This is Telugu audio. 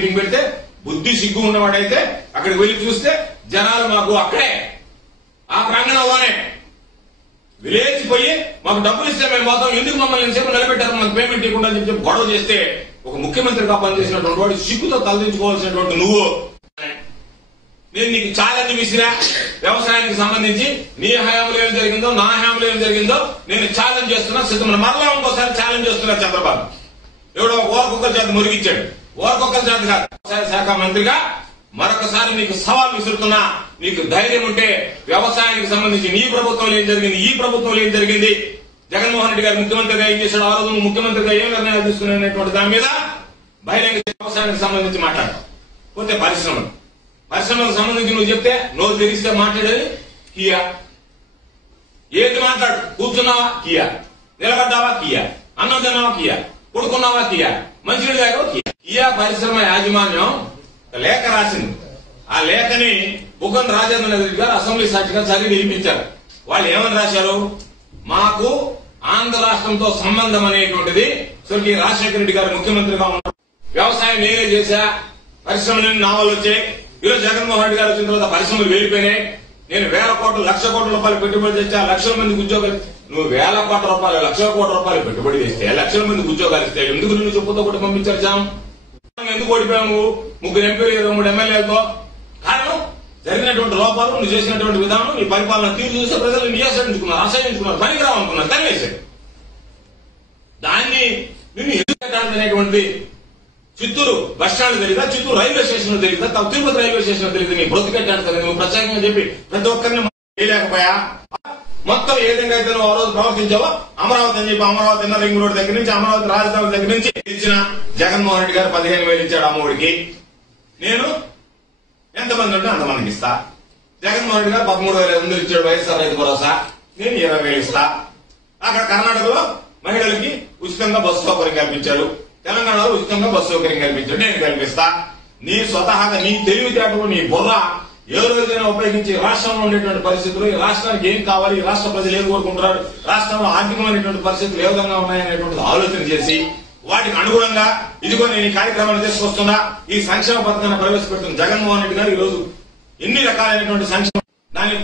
మీటింగ్ పెడితే బుద్ధి సిగ్గు ఉన్నవాడైతే అక్కడికి వెళ్లి చూస్తే జనాలు మాకు అక్కడే ఆ ప్రాంగణంలోనే విలేచిపోయి మాకు డబ్బులు ఇస్తే మేము పోతాం, ఎందుకు మమ్మల్ని ఎంతసేపు నిలబెట్టారు, మాకు పేమెంట్ ఇవ్వకుండా అని చెప్పి గొడవ చేస్తే ఒక ముఖ్యమంత్రిగా పనిచేసినటువంటి వాడు సిగ్గుతో తలదించుకోవాల్సినటువంటి నువ్వు, నేను నీకు ఛాలెంజ్ విసిరా వ్యవసాయానికి సంబంధించి నీ హయాంలో ఏం జరిగిందో నా హయాంలో ఏం జరిగిందో నేను ఛాలెంజ్ చేస్తున్నా, సిద్ధమైన మరలా ఇంకోసారి ఛాలెంజ్ చేస్తున్నా. చంద్రబాబు ఎవడో ఓరకొక్కల చేత మురిగించాడు, ఓరకొక్కల చేత కాదు. వ్యవసాయ శాఖ మంత్రిగా మరొకసారి నీకు సవాల్ విసురుతున్నా, నీకు ధైర్యం ఉంటే వ్యవసాయానికి సంబంధించి నీ ప్రభుత్వంలో ఏం జరిగింది, ఈ ప్రభుత్వంలో ఏం జరిగింది, జగన్మోహన్ రెడ్డి గారు ముఖ్యమంత్రిగా ఏం చేశాడు, ఆ రోజు ముఖ్యమంత్రిగా ఏం నిర్ణయాలు తీసుకునేటువంటి దాని మీద బహిరంగ వ్యవసాయానికి సంబంధించి మాట్లాడు. పోతే పరిశ్రమలకు సంబంధించి నువ్వు చెప్తే నోరు తెరిస్తే మాట్లాడేది కియా. ఏది మాట్లాడు, కూర్చున్నావా కియా, నిలబడ్డావా కియా, అన్నం తిన్నావా కియా, కొడుకున్నావా కియా, మంచినీళ్ళు తాగావా కియా. కియా పరిశ్రమ యాజమాన్యం లేఖ రాసింది. ఆ లేఖని బుగ్గన రాజేంద్ర రెడ్డి గారు అసెంబ్లీ సాక్షిగా చదివి వినిపించారు. వాళ్ళు ఏమని రాశారు, మాకు ఆంధ్ర రాష్ట్రంతో సంబంధం అనేటువంటిది స్వర్గీయ రాజశేఖర రెడ్డి గారు ముఖ్యమంత్రిగా ఉన్నారు, వ్యవసాయం నేనే చేశా, పరిశ్రమలన్నీ నా వల్ల వచ్చాయి. ఈరోజు జగన్మోహన్ రెడ్డి గారు వచ్చిన తర్వాత పరిశ్రమలు వెళ్ళిపోయినాయి, నేను వేల కోట్ల లక్ష కోట్ల రూపాయలు పెట్టుబడి తెచ్చా, లక్షల మందికి ఉద్యోగాలు. నువ్వు వేల కోట్ల రూపాయలు లక్షల కోట్ల రూపాయలు పెట్టుబడి తెస్తే లక్షల మందికి ఉద్యోగాలు ఇస్తే ఎందుకు నిన్ను చెప్పుతో కూడా పంపించారు? జాం ఎందుకు ఓడిపోయావు? 3 ఎంపీలు 23 ఎమ్మెల్యేలతో. కారణం జరిగినటువంటి లోపాలు, నువ్వు చేసినటువంటి విధానం, నీ పరిపాలన తీరు చూస్తే ప్రజలు నిరాశించుకున్నారు, అసహించుకున్నారు, పనికిరావనుకున్నారు, తరివేశారు. దాన్ని నిన్ను ఎదుర్కొనేటువంటిది చిత్తూరు బస్టాండ్ తెలియదా, చిత్తూరు రైల్వే స్టేషన్ తెలియదా, తిరుపతి రైల్వే స్టేషన్ తెలియదు, నీ బ్రతికెట్టాను కదా నువ్వు ప్రత్యేకంగా చెప్పి ప్రతి ఒక్కరిని చేయలేకపోయా. మొత్తం ఏ విధంగా అయితే నువ్వు ఆ రోజు ప్రవర్తించావో అమరావతి అని చెప్పి అమరావతి ఎన్న రింగ్ రోడ్ దగ్గర నుంచి అమరావతి రాజధాని దగ్గర నుంచి ఇచ్చిన జగన్మోహన్ రెడ్డి గారు 15,000 ఇచ్చాడు అమ్మఒడికి. నేను ఎంతమంది ఉంటే అంతమందికి ఇస్తా. జగన్మోహన్ రెడ్డి గారు 13,500 ఇచ్చాడు వైఎస్ఆర్ రైతు భరోసా, నేను 20,000 ఇస్తా. అక్కడ కర్ణాటకలో మహిళలకి ఉచితంగా బస్సు సౌకర్యం కల్పించాడు, తెలంగాణలో ఉచితంగా బస్సు సౌకర్యం కల్పించాడు, నేను కల్పిస్తా. నీ స్వతహాగా నీ తెలివితేటలు, నీ బుర్ర ఏ రోజైనా ఉపయోగించి రాష్ట్రంలో ఉండేటువంటి పరిస్థితులు, ఈ రాష్ట్రానికి ఏం కావాలి, ఈ రాష్ట్ర ప్రజలు ఏం కోరుకుంటున్నారు, రాష్ట్రంలో ఆర్థికమైనటువంటి పరిస్థితులు ఏ విధంగా ఉన్నాయనేటువంటిది ఆలోచన చేసి వాటికి అనుగుణంగా ఇదిగో నేను ఈ కార్యక్రమాన్ని తీసుకొస్తున్నా, ఈ సంక్షేమ పథకాన్ని ప్రవేశపెడుతున్న జగన్మోహన్ రెడ్డి గారు ఈ రోజు ఎన్ని రకాలైనటువంటి సంక్షేమ దాన్ని